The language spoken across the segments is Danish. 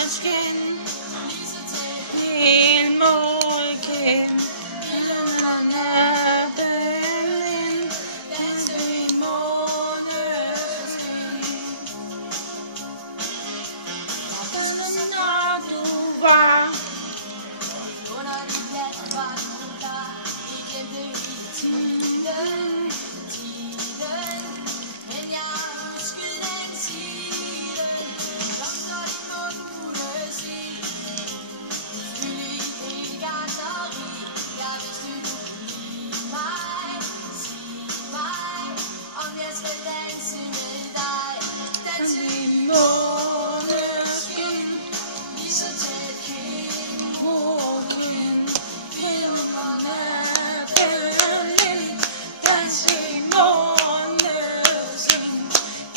Skin, helt målken, Berlin, danser i måneskin. Når du var under dit land var du der, vi glemte i tiden, men jeg husker den tiden, som så din mund kunne sige, fylde i det garderi, jeg vidste du blive mig, sig mig, om jeg skal danse med dig, danse i måneskin, lige så tæt kind, målken, filmerne Berlin, dans i måneskin,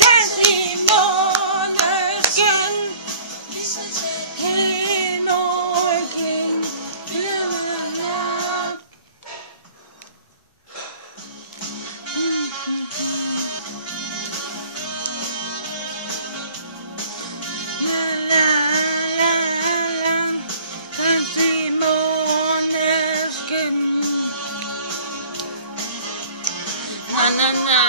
dans i måneskin, lige så tæt helt målken, filmerne. La la la la, dans i måneskin. Na na na.